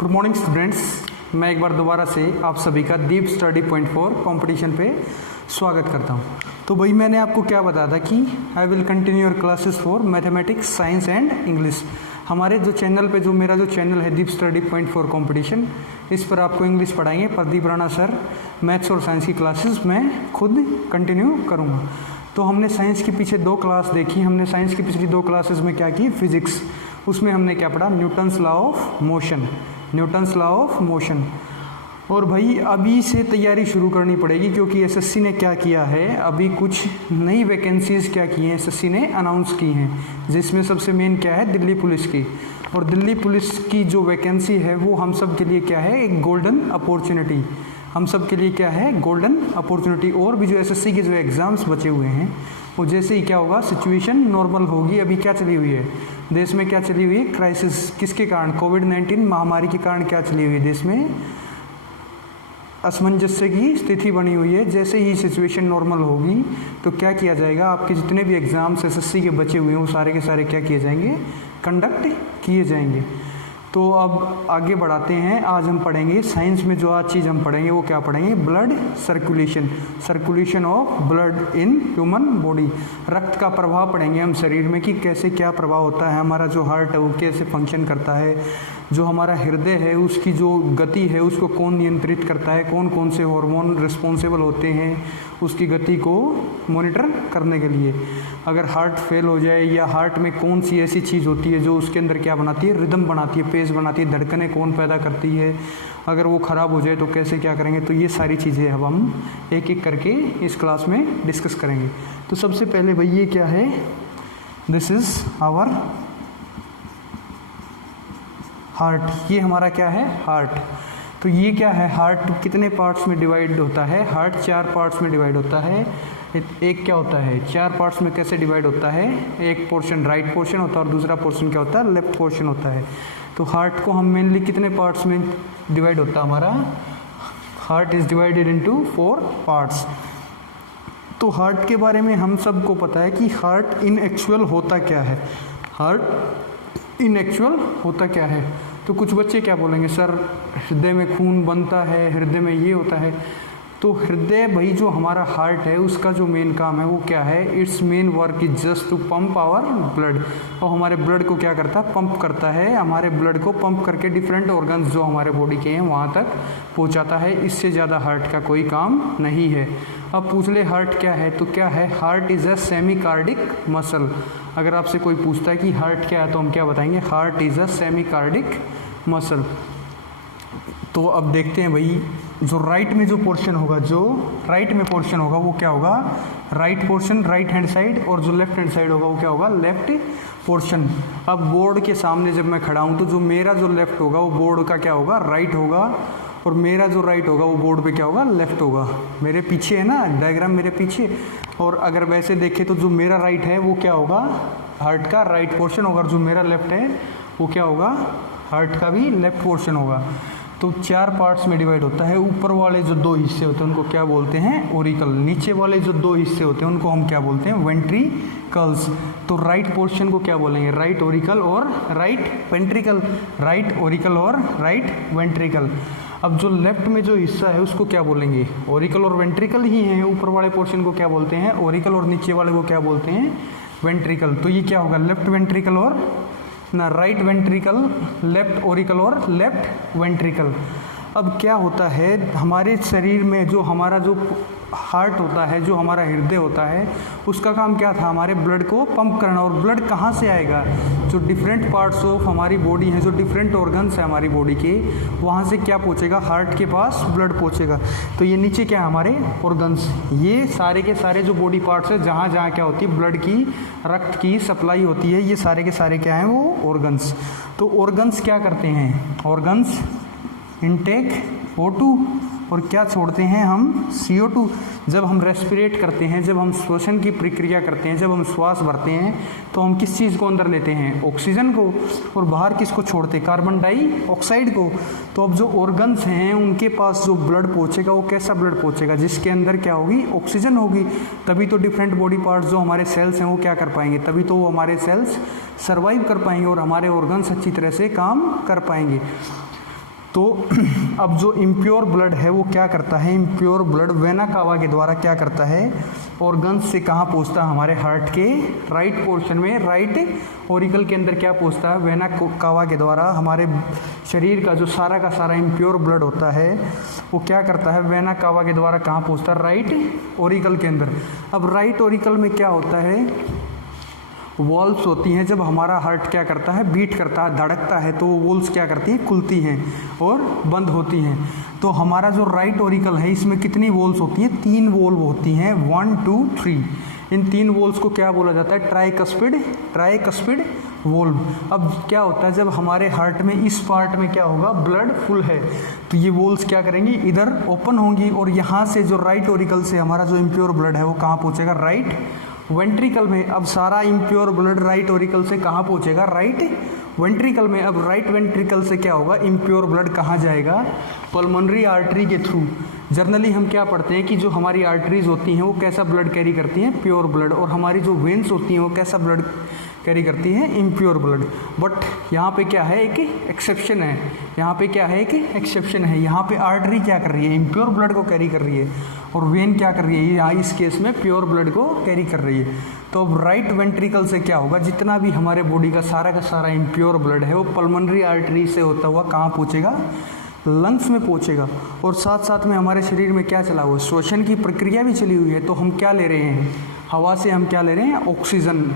Good morning students, मैं एक बार दोबारा से आप सभी का डीप स्टडी पॉइंट 4 कंपटीशन पे स्वागत करता हूँ। तो भाई मैंने आपको क्या बताया था कि I will continue your classes for mathematics, science and English. हमारे जो चैनल पे मेरा जो चैनल है डीप स्टडी पॉइंट 4 कंपटीशन, इस पर आपको इंग्लिश पढ़ाएंगे प्रदीप राणा सर। मैथ्स और साइंस की क्लासेस मैं खुद कंटिन्यू करूँगा। तो हमने साइंस की पीछे 2 क्लास देखी। हमने साइंस की पिछली 2 क्लासेस में क्या की, फिजिक्स, उसमें हमने क्या पढ़ा, Newton's law of motion, Newton's law of motion. और भाई अभी से तैयारी शुरू करनी पड़ेगी क्योंकि एसएससी ने क्या किया है, अभी कुछ नई वैकेंसीज क्या की हैं एसएससी ने अनाउंस की हैं, जिसमें सबसे मेन क्या है, दिल्ली पुलिस की। और दिल्ली पुलिस की जो वैकेंसी है वो हम सब के लिए क्या है, एक गोल्डन अपॉर्चुनिटी, हम सब के लिए क्या है, गोल्डन अपॉर्चुनिटी। और भी जो एसएससी के जो एग्ज़ाम्स बचे हुए हैं वो जैसे ही क्या होगा, सिचुएशन नॉर्मल होगी। अभी क्या चली हुई है देश में, क्या चली हुई है, क्राइसिस, किसके कारण, कोविड-19 महामारी के कारण क्या चली हुई है देश में, असमंजस्य की स्थिति बनी हुई है। जैसे ही सिचुएशन नॉर्मल होगी तो क्या किया जाएगा, आपके जितने भी एग्ज़ाम्स एसएससी के बचे हुए हैं वो सारे के सारे क्या किए जाएंगे, कंडक्ट किए जाएंगे। तो अब आगे बढ़ाते हैं। आज हम पढ़ेंगे साइंस में जो आज चीज़ हम पढ़ेंगे वो क्या पढ़ेंगे, blood circulation, circulation of blood in human body. रक्त का प्रभाव पढ़ेंगे हम शरीर में कि कैसे क्या प्रभाव होता है, हमारा जो हार्ट है वो कैसे फंक्शन करता है, जो हमारा हृदय है उसकी जो गति है उसको कौन नियंत्रित करता है, कौन कौन से हार्मोन रिस्पॉन्सिबल होते हैं उसकी गति को मॉनिटर करने के लिए। अगर हार्ट फेल हो जाए या हार्ट में कौन सी ऐसी चीज़ होती है जो उसके अंदर क्या बनाती है, रिदम बनाती है, पेस बनाती है, धड़कनें कौन पैदा करती है, अगर वो ख़राब हो जाए तो कैसे क्या करेंगे। तो ये सारी चीज़ें अब हम एक एक करके इस क्लास में डिस्कस करेंगे। तो सबसे पहले भाई ये क्या है, दिस इज़ आवर हार्ट। ये हमारा क्या है, हार्ट। तो ये क्या है, हार्ट कितने पार्ट्स में डिवाइड होता है, हार्ट 4 पार्ट्स में डिवाइड होता है। एक क्या होता है, 4 पार्ट्स में कैसे डिवाइड होता है, एक पोर्शन राइट पोर्शन होता है और दूसरा पोर्शन क्या होता है, लेफ्ट पोर्शन होता है। तो हार्ट को हम मेनली कितने पार्ट्स में डिवाइड होता है, हमारा heart is divided into 4 parts. तो हार्ट के बारे में हम सबको पता है कि हार्ट इन एक्चुअल होता क्या है, हार्ट इन एक्चुअल होता क्या है। तो कुछ बच्चे क्या बोलेंगे, सर हृदय में खून बनता है, हृदय में ये होता है। तो हृदय भाई जो हमारा हार्ट है उसका जो मेन काम है वो क्या है, its main work is just to pump our blood. और हमारे ब्लड को क्या करता है, पंप करता है, हमारे ब्लड को पंप करके डिफरेंट ऑर्गन्स जो हमारे बॉडी के हैं वहाँ तक पहुँचाता है। इससे ज़्यादा हार्ट का कोई काम नहीं है। अब पूछ ले हार्ट क्या है, तो क्या है, heart is a semi cardiac muscle. अगर आपसे कोई पूछता है कि हार्ट क्या है तो हम क्या बताएंगे, heart is a semi cardiac muscle. तो अब देखते हैं भाई, जो राइट में जो पोर्शन होगा, जो राइट में पोर्शन होगा वो क्या होगा, right portion, right hand side, और जो लेफ्ट हैंड साइड होगा वो क्या होगा, लेफ्ट पोर्शन। अब बोर्ड के सामने जब मैं खड़ा हूँ तो जो मेरा जो लेफ्ट होगा वो बोर्ड का क्या होगा, राइट होगा, और मेरा जो राइट होगा वो बोर्ड पे क्या होगा, लेफ्ट होगा। मेरे पीछे है ना डायग्राम, मेरे पीछे। और अगर वैसे देखें तो जो मेरा राइट है वो क्या होगा, हार्ट का राइट पोर्शन होगा, और जो मेरा लेफ्ट है वो क्या होगा, हार्ट का भी लेफ्ट पोर्शन होगा। तो 4 पार्ट्स में डिवाइड होता है। ऊपर वाले जो 2 हिस्से होते हैं उनको क्या बोलते हैं, ओरिकल। नीचे वाले जो 2 हिस्से होते हैं उनको हम क्या बोलते हैं, वेंट्रिकल्स। तो राइट पोर्शन को क्या बोलेंगे, राइट ओरिकल और राइट वेंट्रिकल, राइट ओरिकल और राइट वेंट्रिकल। अब जो लेफ्ट में जो हिस्सा है उसको क्या बोलेंगे, ओरिकल और वेंट्रिकल ही हैं। ऊपर वाले पोर्शन को क्या बोलते हैं, ओरिकल, और नीचे वाले को क्या बोलते हैं, वेंट्रिकल। तो ये क्या होगा, लेफ्ट वेंट्रिकल और ना राइट वेंट्रिकल, लेफ्ट ओरिकल और लेफ्ट वेंट्रिकल। अब क्या होता है, हमारे शरीर में जो हमारा जो हार्ट होता है, जो हमारा हृदय होता है, उसका काम क्या था, हमारे ब्लड को पंप करना। और ब्लड कहाँ से आएगा, जो डिफरेंट पार्ट्स ऑफ हमारी बॉडी हैं, जो डिफरेंट ऑर्गन्स हैं हमारी बॉडी के, वहाँ से क्या पहुँचेगा, हार्ट के पास ब्लड पहुँचेगा। तो ये नीचे क्या है, हमारे ऑर्गन्स, ये सारे के सारे जो बॉडी पार्ट्स है जहाँ जहाँ क्या होती है, ब्लड की, रक्त की सप्लाई होती है, ये सारे के सारे क्या हैं, वो ऑर्गन्स। तो ऑर्गन्स क्या करते हैं, ऑर्गन्स इनटेक O2 और क्या छोड़ते हैं हम, CO2। जब हम रेस्पिरेट करते हैं, जब हम श्वसन की प्रक्रिया करते हैं, जब हम श्वास भरते हैं तो हम किस चीज़ को अंदर लेते हैं, ऑक्सीजन को, और बाहर किसको छोड़ते हैं, कार्बन डाइऑक्साइड को। तो अब जो ऑर्गन्स हैं उनके पास जो ब्लड पहुंचेगा वो कैसा ब्लड पहुंचेगा, जिसके अंदर क्या होगी, ऑक्सीजन होगी। तभी तो डिफरेंट बॉडी पार्ट्स जो हमारे सेल्स हैं वो क्या कर पाएंगे, तभी तो वो हमारे सेल्स सर्वाइव कर पाएंगे और हमारे ऑर्गन्स अच्छी तरह से काम कर पाएंगे। तो अब जो इम्प्योर ब्लड है वो क्या करता है, इम्प्योर ब्लड वेना कावा के द्वारा क्या करता है, ऑर्गन्स से कहाँ पहुँचता है, हमारे हार्ट के राइट पोर्शन में, राइट ऑरिकल के अंदर क्या पहुँचता है, वेना कावा के द्वारा हमारे शरीर का जो सारा का सारा इम्प्योर ब्लड होता है वो क्या करता है, वेना कावा के द्वारा कहाँ पहुँचता है, राइट ऑरिकल के अंदर। अब राइट ऑरिकल में क्या होता है, वॉल्व्स होती हैं। जब हमारा हार्ट क्या करता है, बीट करता है, धड़कता है, तो वो वॉल्व्स क्या करती हैं, खुलती हैं और बंद होती हैं। तो हमारा जो राइट ऑरिकल है इसमें कितनी वॉल्व्स होती हैं, 3 वॉल्व होती हैं, 1 2 3। इन 3 वॉल्व्स को क्या बोला जाता है, ट्राइकस्पिड वॉल्व। अब क्या होता है, जब हमारे हार्ट में इस पार्ट में क्या होगा, ब्लड फुल है, तो ये वॉल्व्स क्या करेंगी, इधर ओपन होंगी और यहाँ से जो राइट ऑरिकल से हमारा जो इम्प्योर ब्लड है वो कहाँ पहुँचेगा, राइट वेंट्रिकल में। अब सारा इम्प्योर ब्लड राइट ऑरिकल से कहाँ पहुँचेगा, राइट वेंट्रिकल में। अब राइट वेंट्रिकल से क्या होगा, इम्प्योर ब्लड कहाँ जाएगा, पल्मोनरी आर्टरी के थ्रू। जनरली हम क्या पढ़ते हैं कि जो हमारी आर्टरीज होती हैं वो कैसा ब्लड कैरी करती हैं, प्योर ब्लड, और हमारी जो वेन्स होती हैं वो कैसा ब्लड कैरी करती हैं, इम्प्योर ब्लड। बट यहाँ पे क्या है, एक एक्सेप्शन है, यहाँ पे क्या है, एक एक्सेप्शन है। यहाँ पे आर्टरी क्या कर रही है, इम्प्योर ब्लड को कैरी कर रही है, और वेन क्या कर रही है, यहाँ इस केस में प्योर ब्लड को कैरी कर रही है। तो अब राइट वेंट्रिकल से क्या होगा, जितना भी हमारे बॉडी का सारा इम्प्योर ब्लड है वो पल्मोनरी आर्टरी से होता हुआ कहाँ पहुँचेगा, लंग्स में पहुँचेगा। और साथ साथ में हमारे शरीर में क्या चला हुआ, श्वसन की प्रक्रिया भी चली हुई है। तो हम क्या ले रहे हैं, हवा से हम क्या ले रहे हैं, ऑक्सीजन।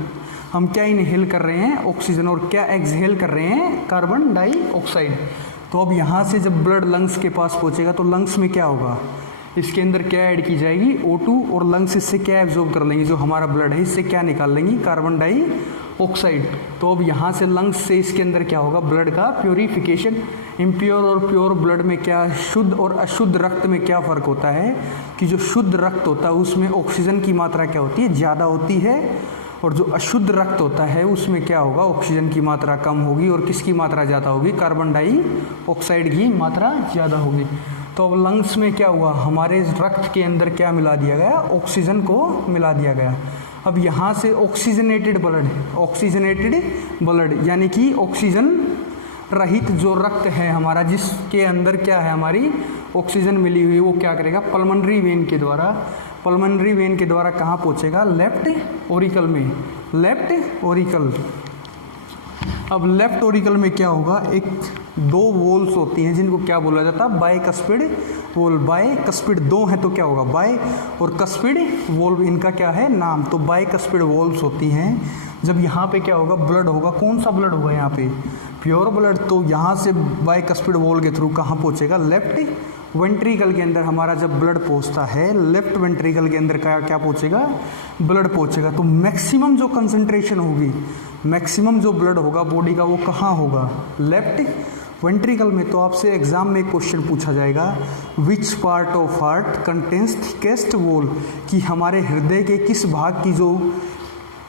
हम क्या इनहेल कर रहे हैं, ऑक्सीजन, और क्या एक्सहेल कर रहे हैं, कार्बन डाइऑक्साइड। तो अब यहाँ से जब ब्लड लंग्स के पास पहुँचेगा तो लंग्स में क्या होगा, इसके अंदर क्या ऐड की जाएगी, O2, और लंग्स इससे क्या एब्जॉर्ब कर लेंगे, जो हमारा ब्लड है इससे क्या निकाल लेंगी, कार्बन डाइऑक्साइड। तो अब यहाँ से लंग्स से इसके अंदर क्या होगा, ब्लड का प्योरीफिकेशन। इम्प्योर और प्योर ब्लड में क्या, शुद्ध और अशुद्ध रक्त में क्या फ़र्क होता है कि जो शुद्ध रक्त होता है उसमें ऑक्सीजन की मात्रा क्या होती है, ज़्यादा होती है, और जो अशुद्ध रक्त होता है उसमें क्या होगा, ऑक्सीजन की मात्रा कम होगी, और किसकी मात्रा ज़्यादा होगी, कार्बन डाइऑक्साइड की मात्रा ज़्यादा होगी। तो अब लंग्स में क्या हुआ, हमारे रक्त के अंदर क्या मिला दिया गया, ऑक्सीजन को मिला दिया गया। अब यहाँ से ऑक्सीजनेटेड ब्लड यानी कि ऑक्सीजन रहित जो रक्त है हमारा, जिसके अंदर क्या है, हमारी ऑक्सीजन मिली हुई, वो क्या करेगा, पल्मोनरी वेन के द्वारा कहाँ पहुँचेगा, लेफ्ट ऑरिकल में, लेफ्ट ऑरिकल। अब लेफ्ट ऑरिकल में क्या होगा, एक 2 वॉल्व्स होती हैं जिनको क्या बोला जाता है, बाइकस्पिड वॉल्व। बाइकस्पिड 2 है तो क्या होगा, बाय और कस्पिड वॉल्व, इनका क्या है नाम। तो बाइकस्पिड वॉल्व्स होती हैं। जब यहाँ पे क्या होगा, ब्लड होगा, कौन सा ब्लड होगा यहाँ पे, प्योर ब्लड। तो यहाँ से बाइकस्पिड वॉल्व के थ्रू कहाँ पहुँचेगा, लेफ्ट वेंट्रिकल के अंदर हमारा जब ब्लड पहुँचता है, लेफ्ट वेंट्रिकल के अंदर क्या पहुँचेगा, ब्लड पहुँचेगा। तो मैक्सिमम जो कंसंट्रेशन होगी, मैक्सिमम जो ब्लड होगा बॉडी का, वो कहाँ होगा, लेफ्ट वेंट्रिकल में। तो आपसे एग्जाम में एक क्वेश्चन पूछा जाएगा, विच part of heart contains thickest wall, कि हमारे हृदय के किस भाग की जो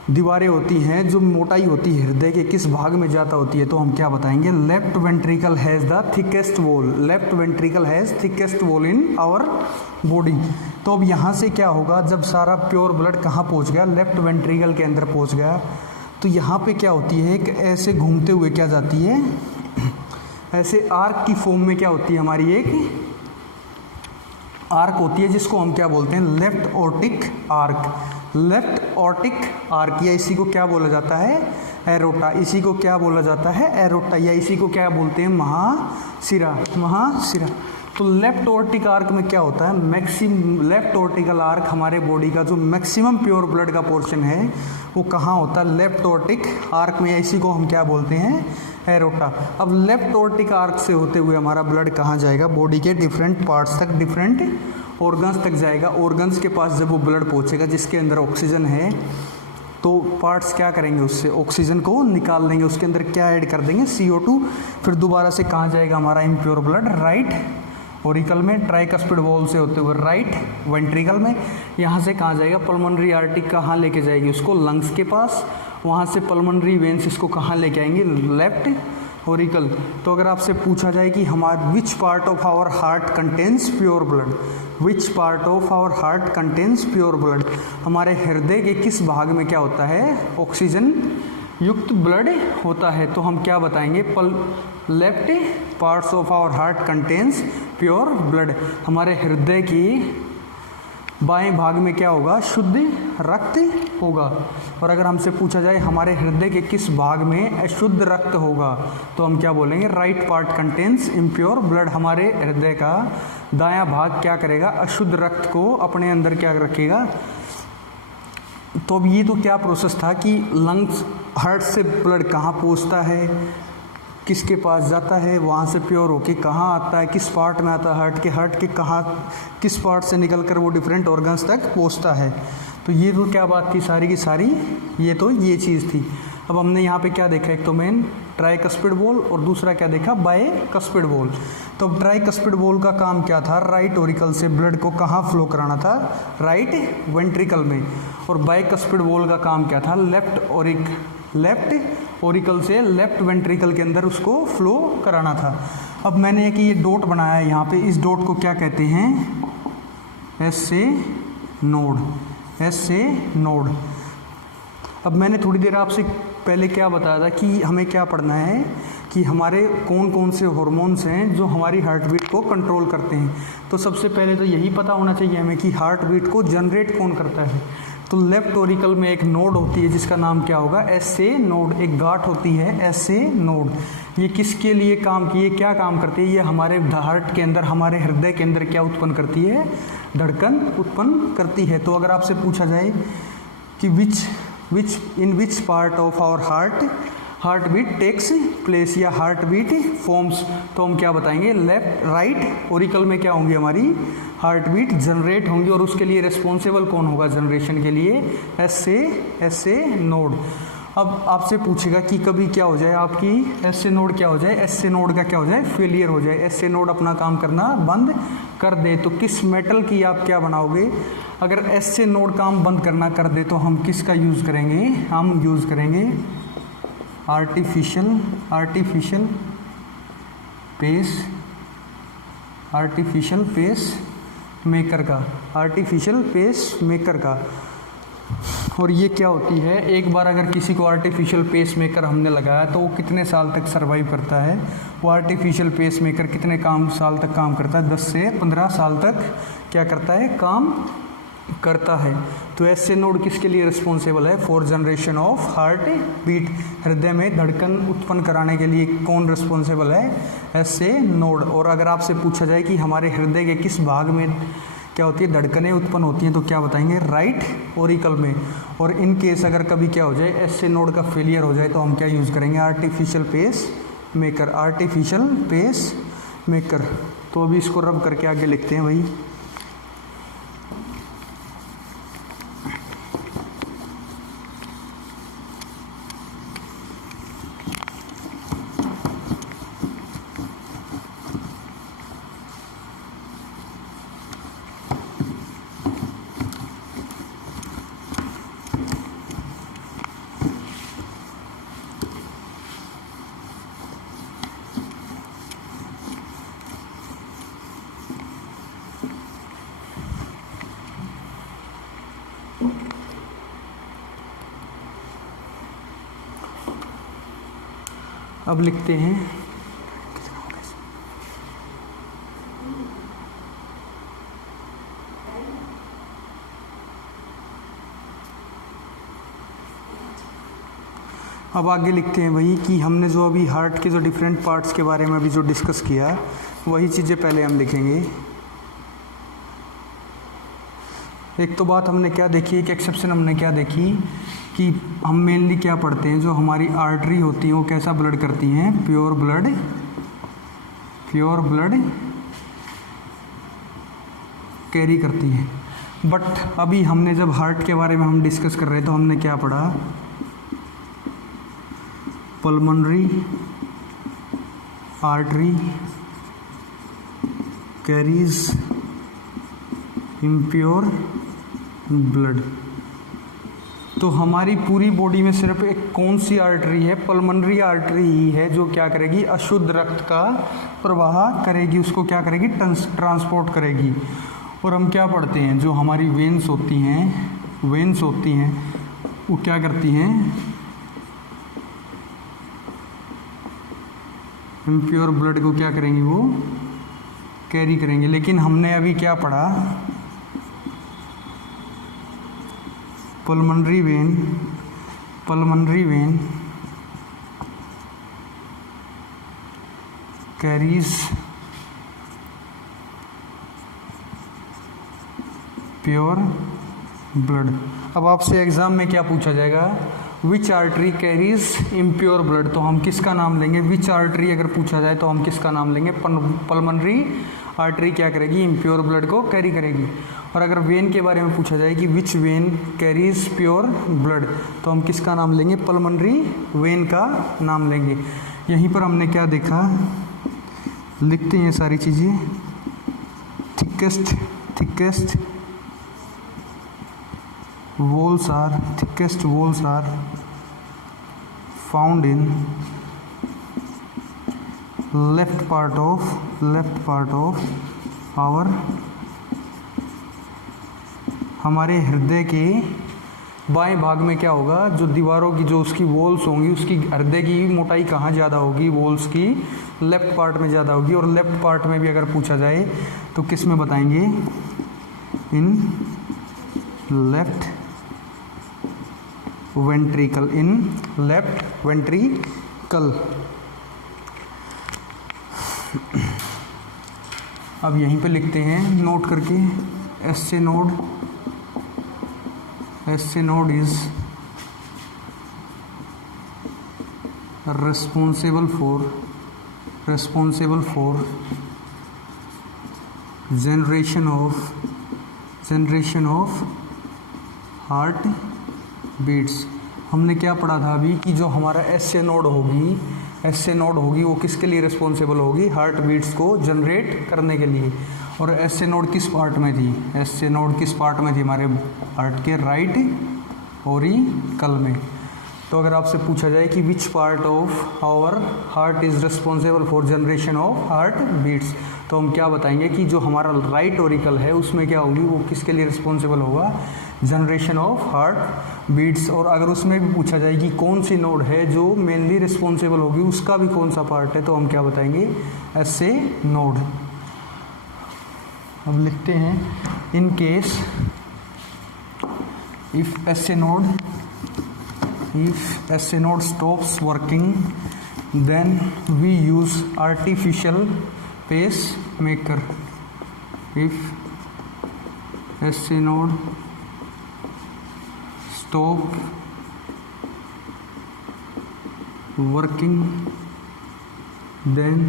दीवारें होती हैं, जो मोटाई होती है हृदय के किस भाग में ज़्यादा होती है। तो हम क्या बताएंगे, left ventricle has the thickest wall, left ventricle has thickest wall in our body. तो अब यहाँ से क्या होगा, जब सारा प्योर ब्लड कहाँ पहुँच गया, लेफ्ट वेंट्रिकल के अंदर पहुँच गया, तो यहाँ पे क्या होती है, एक ऐसे घूमते हुए क्या जाती है, ऐसे आर्क की फॉर्म में क्या होती है, हमारी एक आर्क होती है, जिसको हम क्या बोलते हैं, left aortic arc. Left aortic arc, या इसी को क्या बोला जाता है, एरोटा। इसी को क्या बोला जाता है, एरोटा, या इसी को क्या बोलते हैं, महाशिरा। तो लेफ्ट ऑर्टिक आर्क में क्या होता है, लेफ्ट ऑर्टिकल आर्क हमारे बॉडी का जो मैक्सिमम प्योर ब्लड का पोर्शन है वो कहाँ होता है, लेफ्ट ऑर्टिक आर्क में, या इसी को हम क्या बोलते हैं, एरोटा। अब लेफ्ट ऑर्टिक आर्क से होते हुए हमारा ब्लड कहाँ जाएगा, बॉडी के डिफरेंट पार्ट्स तक, डिफरेंट ऑर्गन्स तक जाएगा। ऑर्गन्स के पास जब वो ब्लड पहुँचेगा जिसके अंदर ऑक्सीजन है, तो पार्ट्स क्या करेंगे, उससे ऑक्सीजन को निकाल लेंगे, उसके अंदर क्या ऐड कर देंगे, CO2। फिर दोबारा से कहाँ जाएगा हमारा इम्प्योर ब्लड, राइट ऑरिकल में, ट्राइकस्पिड वॉल्व से होते हुए राइट वेंट्रिकल में। यहाँ से कहाँ जाएगा, पल्मोनरी आर्टरी कहाँ लेके जाएगी उसको, लंग्स के पास। वहाँ से पल्मोनरी वेन्स इसको कहाँ लेके आएंगे, लेफ्ट ऑरिकल। तो अगर आपसे पूछा जाए कि हमारे which part of our heart contains pure blood, which part of our heart contains pure blood, हमारे हृदय के किस भाग में क्या होता है, ऑक्सीजन युक्त ब्लड होता है। तो हम क्या बताएंगे, left parts of our heart contains pure blood, हमारे हृदय की बाएं भाग में क्या होगा, शुद्ध रक्त होगा। और अगर हमसे पूछा जाए हमारे हृदय के किस भाग में अशुद्ध रक्त होगा, तो हम क्या बोलेंगे, right part contains impure blood, हमारे हृदय का दायां भाग क्या करेगा, अशुद्ध रक्त को अपने अंदर क्या रखेगा। तो अब ये तो क्या प्रोसेस था कि लंग्स, हार्ट से ब्लड कहाँ पहुँचता है, किसके पास जाता है, वहाँ से प्योर होके कहाँ आता है, किस पार्ट में आता है, हार्ट के कहाँ, किस पार्ट से निकल कर वो डिफरेंट ऑर्गन्स तक पहुँचता है। तो ये तो क्या बात थी सारी की सारी, ये तो ये चीज़ थी। अब हमने यहाँ पे क्या देखा, एक तो मेन ट्राइकस्पिड बॉल और दूसरा क्या देखा, बाइकस्पिड बॉल। तो अब ट्राइकस्पिड बॉल का काम क्या था, राइट ऑरिकल से ब्लड को कहाँ फ्लो कराना था, राइट वेंट्रिकल में। और बाइकस्पिड बॉल का काम क्या था, लेफ्ट ऑरिकल से लेफ्ट वेंट्रिकल के अंदर उसको फ्लो कराना था। अब मैंने एक ये डॉट बनाया है यहाँ पे, इस डॉट को क्या कहते हैं, एसए नोड। अब मैंने थोड़ी देर आपसे पहले क्या बताया था कि हमें क्या पढ़ना है कि हमारे कौन कौन से हार्मोन्स हैं जो हमारी हार्ट बीट को कंट्रोल करते हैं। तो सबसे पहले तो यही पता होना चाहिए हमें कि हार्ट बीट को जनरेट कौन करता है। तो लेफ्ट ऑरिकल में एक नोड होती है जिसका नाम क्या होगा, एसए नोड, एक गांठ होती है एसए नोड। ये किसके लिए काम की, ये क्या काम करती है, ये हमारे हार्ट के अंदर, हमारे हृदय के अंदर क्या उत्पन्न करती है, धड़कन उत्पन्न करती है। तो अगर आपसे पूछा जाए कि in which part of our heart beat takes place या हार्ट बीट फॉर्म्स, तो हम क्या बताएंगे, राइट ऑरिकल में क्या होंगी, हमारी हार्ट बीट जनरेट होंगी। और उसके लिए रिस्पॉन्सिबल कौन होगा जनरेशन के लिए, एसए नोड। अब आपसे पूछेगा कि कभी क्या हो जाए, आपकी एसए नोड क्या हो जाए, एसए नोड का क्या हो जाए, फेलियर हो जाए, एसए नोड अपना काम करना बंद कर दे, तो किस मेटल की आप क्या बनाओगे। अगर एसए नोड काम बंद करना कर दे तो हम किसका यूज़ करेंगे, हम यूज़ करेंगे आर्टिफिशियल पेस मेकर का। और ये क्या होती है, एक बार अगर किसी को आर्टिफिशियल पेस मेकर हमने लगाया तो वो कितने साल तक सर्वाइव करता है, वो आर्टिफिशियल पेस मेकर कितने साल तक काम करता है, 10 से 15 साल तक क्या करता है, काम करता है। तो एसए नोड किसके लिए रिस्पॉन्सिबल है, for generation of heartbeat, हृदय में धड़कन उत्पन्न कराने के लिए कौन रिस्पॉन्सिबल है, एसए नोड। और अगर आपसे पूछा जाए कि हमारे हृदय के किस भाग में क्या होती है, धड़कनें उत्पन्न होती हैं, तो क्या बताएंगे, राइट ऑरिकल में। और इन केस अगर कभी क्या हो जाए, एसए नोड का फेलियर हो जाए, तो हम क्या यूज़ करेंगे, आर्टिफिशियल पेस मेकर। तो अभी इसको रब करके आगे लिखते हैं भाई। अब लिखते हैं अब आगे लिखते हैं वही कि हमने जो अभी हार्ट के जो डिफरेंट पार्ट्स के बारे में अभी जो डिस्कस किया, वही चीज़ें पहले हम लिखेंगे। एक तो बात हमने क्या देखी, एक एक्सेप्शन हमने क्या देखी कि हम मेनली क्या पढ़ते हैं, जो हमारी आर्टरी होती हैं वो कैसा ब्लड करती हैं, प्योर ब्लड कैरी करती हैं। बट अभी हमने जब हार्ट के बारे में हम डिस्कस कर रहे तो हमने क्या पढ़ा, pulmonary artery carries impure blood. तो हमारी पूरी बॉडी में सिर्फ एक कौन सी आर्टरी है, पल्मोनरी आर्टरी ही है जो क्या करेगी, अशुद्ध रक्त का प्रवाह करेगी, उसको क्या करेगी, ट्रांसपोर्ट करेगी। और हम क्या पढ़ते हैं, जो हमारी वेन्स होती हैं वो क्या करती हैं, इम्प्योर ब्लड को क्या करेंगी, वो कैरी करेंगे। लेकिन हमने अभी क्या पढ़ा, pulmonary vein carries pure blood. अब आपसे एग्जाम में क्या पूछा जाएगा, विच आर्टरी कैरीज इम्प्योर ब्लड, तो हम किसका नाम लेंगे, विच आर्टरी अगर पूछा जाए तो हम किसका नाम लेंगे, पल्मोनरी आर्टरी क्या करेगी, इम्प्योर ब्लड को कैरी करेगी। और अगर वेन के बारे में पूछा जाए कि which when carries pure blood, तो हम किसका नाम लेंगे, पल्मोनरी वेन का नाम लेंगे। यहीं पर हमने क्या देखा, लिखते हैं सारी चीज़ें, thickest walls are found in left part of our, हमारे हृदय के बाएं भाग में क्या होगा, जो दीवारों की जो उसकी वॉल्स होंगी, उसकी हृदय की मोटाई कहाँ ज़्यादा होगी, वॉल्स की लेफ्ट पार्ट में ज़्यादा होगी। और लेफ्ट पार्ट में भी अगर पूछा जाए तो किस में बताएंगे, इन लेफ्ट वेंट्रिकल, अब यहीं पे लिखते हैं नोट करके, S A node is responsible for generation of heartbeats. हमने क्या पढ़ा था अभी कि जो हमारा एस ए नोड होगी वो किसके लिए रिस्पॉन्सिबल होगी, हार्ट बीट्स को जनरेट करने के लिए। और एस ए नोड किस पार्ट में थी, हमारे हार्ट के राइट ऑरिकल में। तो अगर आपसे पूछा जाए कि which part of our heart is responsible for generation of heartbeats, तो हम क्या बताएंगे कि जो हमारा राइट ऑरिकल है उसमें क्या होगी, वो किसके लिए रिस्पॉन्सिबल होगा, जनरेशन ऑफ हार्ट बीट्स। और अगर उसमें भी पूछा जाए कि कौन सी नोड है जो मेनली रिस्पॉन्सिबल होगी, उसका भी कौन सा पार्ट है, तो हम क्या बताएंगे, एस ए नोड। अब लिखते हैं, in case if S A node stops working, then we use artificial pacemaker. If S A node stop working, then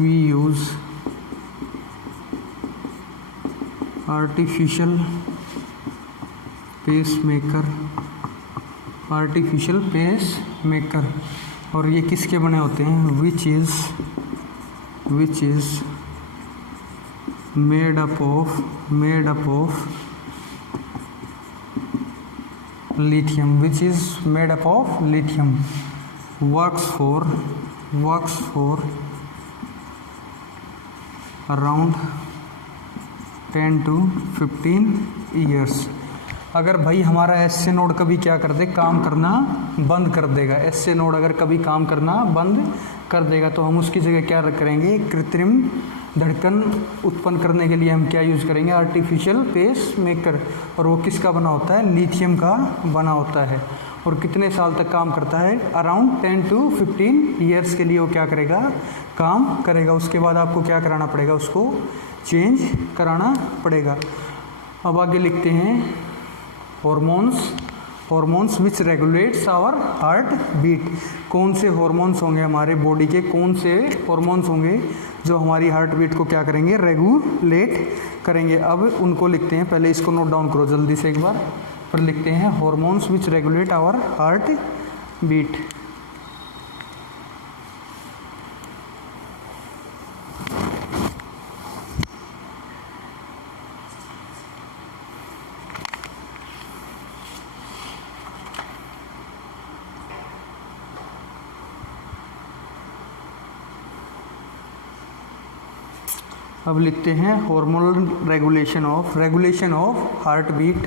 we use artificial pacemaker। और ये किसके बने होते हैं, which is made up of lithium, works for around 10 to 15 years। अगर भाई हमारा S A node कभी क्या कर दे, काम करना बंद कर देगा, एस ए नोड अगर कभी काम करना बंद कर देगा, तो हम उसकी जगह क्या करेंगे, कृत्रिम धड़कन उत्पन्न करने के लिए हम क्या यूज़ करेंगे, आर्टिफिशियल पेस मेकर। और वो किसका बना होता है, लिथियम का बना होता है। और कितने साल तक काम करता है, अराउंड 10 to 15 ईयर्स के लिए वो क्या करेगा, काम करेगा। उसके बाद आपको क्या कराना पड़ेगा, उसको चेंज कराना पड़ेगा। अब आगे लिखते हैं, hormones which regulates our heart beat. कौन से हॉर्मोन्स होंगे हमारे बॉडी के, कौन से हॉर्मोन्स होंगे जो हमारी हार्ट बीट को क्या करेंगे, रेगुलेट करेंगे। अब उनको लिखते हैं, पहले इसको नोट डाउन करो जल्दी से एक बार, फिर लिखते हैं hormones which regulate our heart beat. अब लिखते हैं hormonal regulation of heartbeat.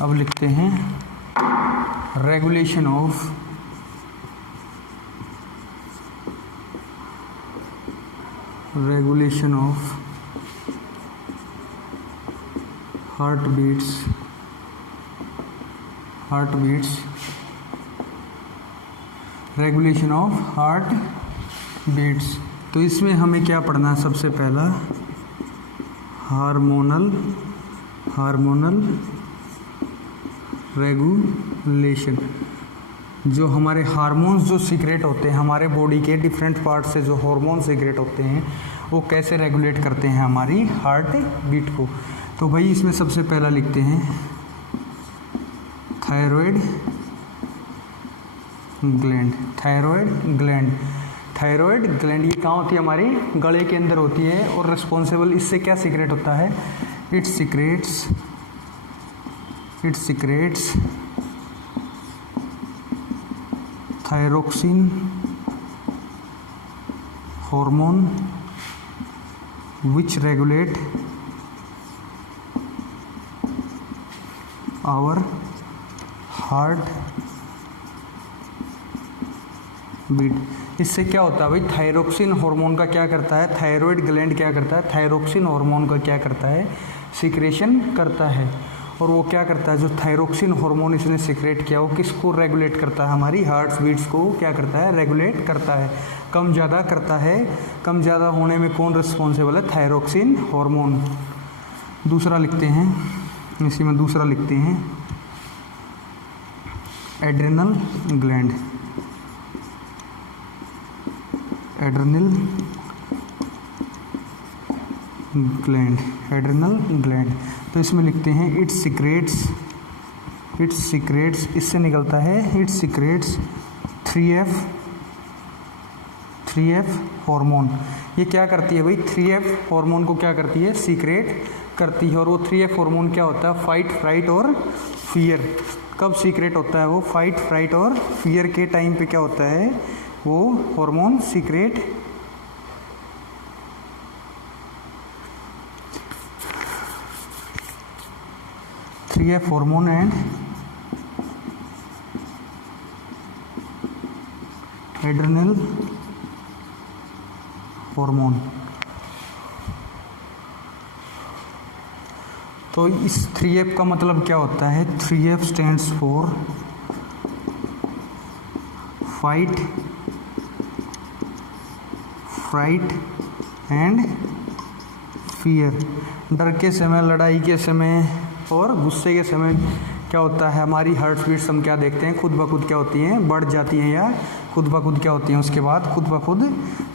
अब लिखते हैं regulation of heartbeats regulation of heartbeats. तो इसमें हमें क्या पढ़ना है? सबसे पहला हार्मोनल रेगुलेशन। जो हमारे हार्मोन्स जो सीक्रेट होते हैं हमारे बॉडी के डिफरेंट पार्ट से, जो हार्मोन सीक्रेट होते हैं वो कैसे रेगुलेट करते हैं हमारी हार्ट बीट को। तो भाई इसमें सबसे पहला लिखते हैं थायराइड ग्लैंड। ये कहाँ होती है? हमारे गले के अंदर होती है और रिस्पॉन्सिबल इससे क्या सीक्रेट होता है? It secretes thyroxine hormone which regulate our heart beat. इससे क्या होता है भाई? थायरोक्सिन हार्मोन का क्या करता है? थायराइड ग्लैंड क्या करता है? थायरोक्सिन हार्मोन का क्या करता है? सीक्रेशन करता है। और वो क्या करता है? जो थायरोक्सिन हार्मोन इसने सीक्रेट किया वो किसको रेगुलेट करता है? हमारी हार्ट बीट्स को क्या करता है? रेगुलेट करता है, कम ज़्यादा करता है। कम ज़्यादा होने में कौन रिस्पॉन्सिबल है? Thyroxine hormone. दूसरा लिखते हैं, इसी में दूसरा लिखते हैं एड्रेनल ग्लैंड। Adrenal gland. तो इसमें लिखते हैं इट सीक्रेट्स इससे निकलता है इट सीक्रेट्स 3F हार्मोन। ये क्या करती है भाई? 3F हार्मोन को क्या करती है? सीक्रेट करती है। और वो 3F हार्मोन क्या होता है? फाइट, फ्राइट और फियर। कब सीक्रेट होता है वो? फाइट, फ्राइट और फियर के टाइम पे क्या होता है? वो hormone secrete 3F hormone and adrenal hormone. तो इस 3F का मतलब क्या होता है? 3F stands for fight, fright and fear. डर के समय, लड़ाई के समय और गुस्से के समय क्या होता है? हमारी हार्ट बीट्स हम क्या देखते हैं? खुद ब खुद क्या होती हैं? बढ़ जाती हैं, या खुद ब खुद क्या होती हैं? उसके बाद खुद ब खुद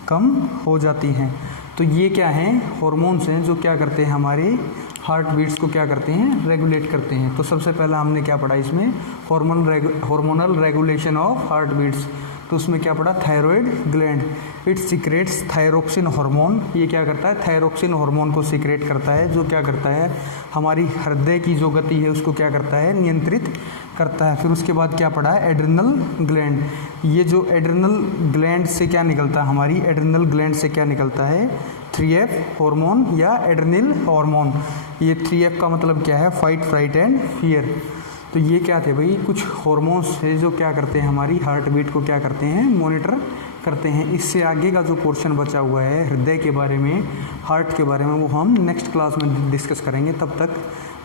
कम हो जाती हैं। तो ये क्या हैं? हार्मोन्स हैं जो क्या करते हैं? हमारे हार्ट बीट्स को क्या करते हैं? रेगुलेट करते हैं। तो सबसे पहला हमने क्या पढ़ा इसमें? Hormonal regulation of heartbeats. तो उसमें क्या पढ़ा? Thyroid gland it secretes thyroxine hormone. ये क्या करता है? थायरोक्सिन हार्मोन को सीक्रेट करता है, जो क्या करता है? हमारी हृदय की जो गति है उसको क्या करता है? नियंत्रित करता है। फिर उसके बाद क्या पढ़ा है? Adrenal gland. ये जो एड्रेनल ग्लैंड से क्या निकलता है? हमारी एड्रेनल ग्लैंड से क्या निकलता है? 3F हार्मोन या एड्रेनल हार्मोन। ये 3F का मतलब क्या है? Fight, fright and fear. तो ये क्या थे भाई? कुछ हार्मोन्स है जो क्या करते हैं? हमारी हार्ट बीट को क्या करते हैं? मॉनिटर करते हैं। इससे आगे का जो पोर्शन बचा हुआ है हृदय के बारे में, हार्ट के बारे में, वो हम नेक्स्ट क्लास में डिस्कस करेंगे। तब तक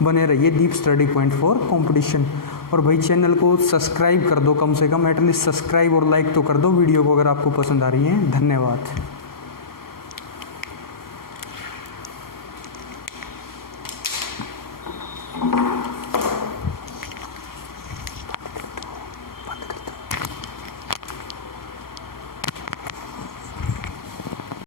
बने रहिए deep study point for competition. और भाई चैनल को सब्सक्राइब कर दो, कम से कम एटलीस्ट सब्सक्राइब और लाइक तो कर दो वीडियो को अगर आपको पसंद आ रही है। धन्यवाद।